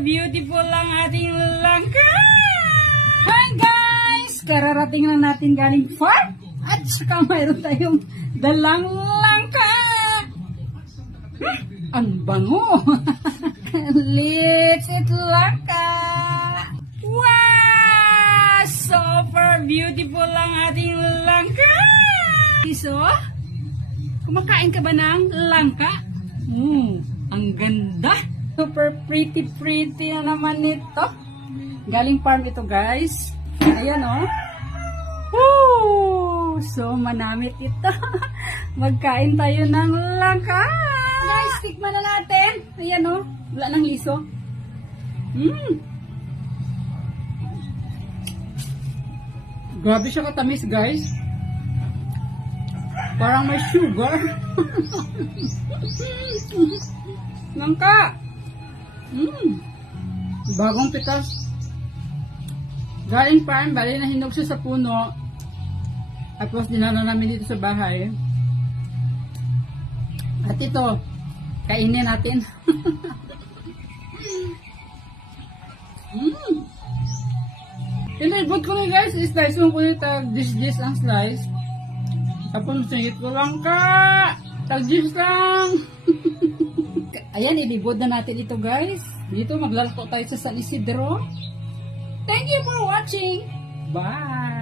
beautiful ang ating langka! Hi guys! Kararating lang natin galing farm. At saka mayroon tayong dalang langka. Ang bango! Let's eat langka! Wow! Super beautiful ang ating langka! So, kumakain ka ba ng langka? Ang ganda! Super pretty na naman ito. Galing farm ito guys. Ayan o. Woo! So manamit ito. Magkain tayo ng langka. Guys, tikman na natin. Ayan o. Wala nang liso. Grabe siya katamis guys. Parang may sugar. Langka. Bagong pitas. Galing farm, bali na hinog siya sa puno. Tapos dinala namin dito sa bahay. At ito, kainin natin. Inibot ko ni guys, slice mo ko ni tag dish ang slice. Tapos singit ko lang ka. Tag dish lang. Ayan, ibibod na natin ito guys. Dito maglalako tayo sa San Isidro. Thank you for watching. Bye!